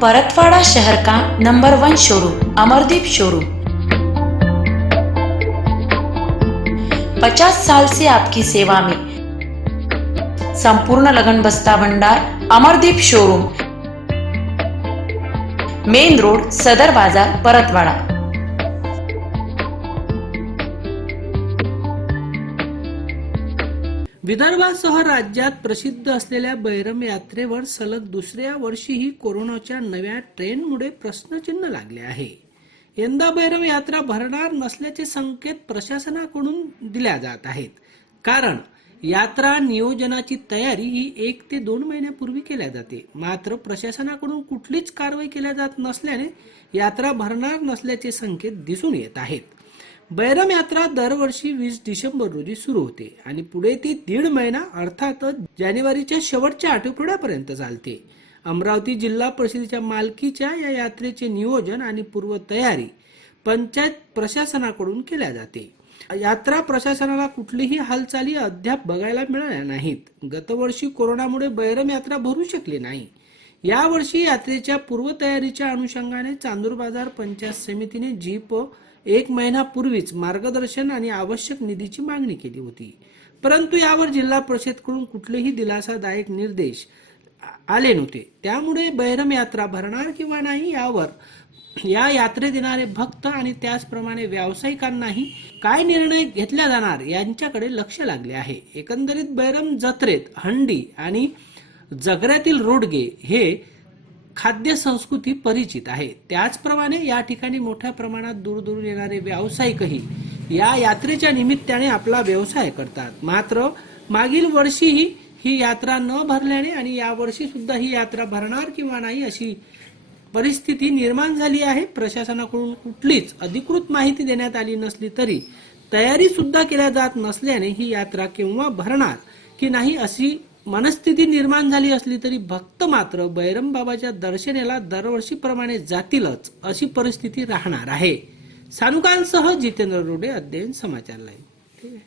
परतवाड़ा शहर का number one showroom Amardeep showroom 50 साल से आपकी सेवा में। संपूर्ण लगन बस्ता भंडार, अमरदीप शोरूम मेन रोड, सदर बाज़ार, परतवाड़ा। विदर्भासह राज्यात प्रसिद्ध असलेल्या बैरम यात्रेवर सलग दुसऱ्या वर्षीही कोरोनाच्या नव्या ट्रेंडमुळे प्रश्नचिन्ह लागले आहे. यंदा बैरम यात्रा भरणार नसल्याचे संकेत प्रशासनाकडून दिल्या जात आहेत. कारण यात्रा नियोजनाची तयारी ही एक ते दोन महिन्यापूर्वी केल्या जाते. मात्र प्रशासनाकडून कुठलीच कारवाई केल्या जात नसल्याने यात्रा भरणार नसल्याचे संकेत दिसून येत आहेत. बैरम यात्रा दरवर्षी वीस डिसेंबर रोजी सुरू होते आणि पुढे ती दीड महिना अर्थातच जानेवारीच्या शेवटच्या आठवड्यापर्यंत चालते. अमरावती जिल्हा परिषदेच्या मालकीच्या या यात्रेचे नियोजन आणि पूर्वतयारी पंचायत प्रशासनाकडून केल्या जाते. यात्रा प्रशासनाला कुठलीही हालचाली अद्याप बघायला मिळाल्या नाहीत. गतवर्षी कोरोनामुळे बैरम यात्रा भरू शकली नाही. यावर्षी यात्रेच्या पूर्वतयारीच्या अनुषंगाने चांदूर बाजार पंचायत समितीने जीप एक महिन्यापूर्वीच मार्गदर्शन आणि आवश्यक निधीची मागणी केली होती. परंतु यावर जिल्हा परिषदकडून कुठलेही दिलासादायक निर्देश आले नव्हते. त्यामुळे बैरम यात्रा भरणार किंवा नाही यावर या यात्रेत येणारे भक्त आणि त्याचप्रमाणे व्यावसायिकांनाही काय निर्णय घेतला जाणार यांच्याकडे लक्ष लागले आहे. एकंदरीत बैरम जत्रेत हंडी आणि जगऱ्यातील रोडगे हे खाद्य संस्कृती परिचित आहे. त्याचप्रमाणे या ठिकाणी मोठ्या प्रमाणात दूरदूरून येणारे व्यावसायिकही या यात्रेच्या निमित्ताने आपला व्यवसाय करतात. मात्र मागील वर्षीही ही यात्रा न भरल्याने आणि यावर्षी सुद्धा ही यात्रा भरणार किंवा नाही अशी परिस्थिती निर्माण झाली आहे. प्रशासनाकडून कुठलीच अधिकृत माहिती देण्यात आली नसली तरी तयारी सुद्धा केल्या जात नसल्याने ही यात्रा केव्हा भरणार की नाही अशी मनस्थिती निर्माण झाली असली तरी भक्त मात्र बैरम बाबाच्या दर्शनेला दरवर्षीप्रमाणे जातीलच अशी परिस्थिती राहणार आहे. सानुकांसह जितेंद्र रोडे अध्ययन समाचार लाईव्ह.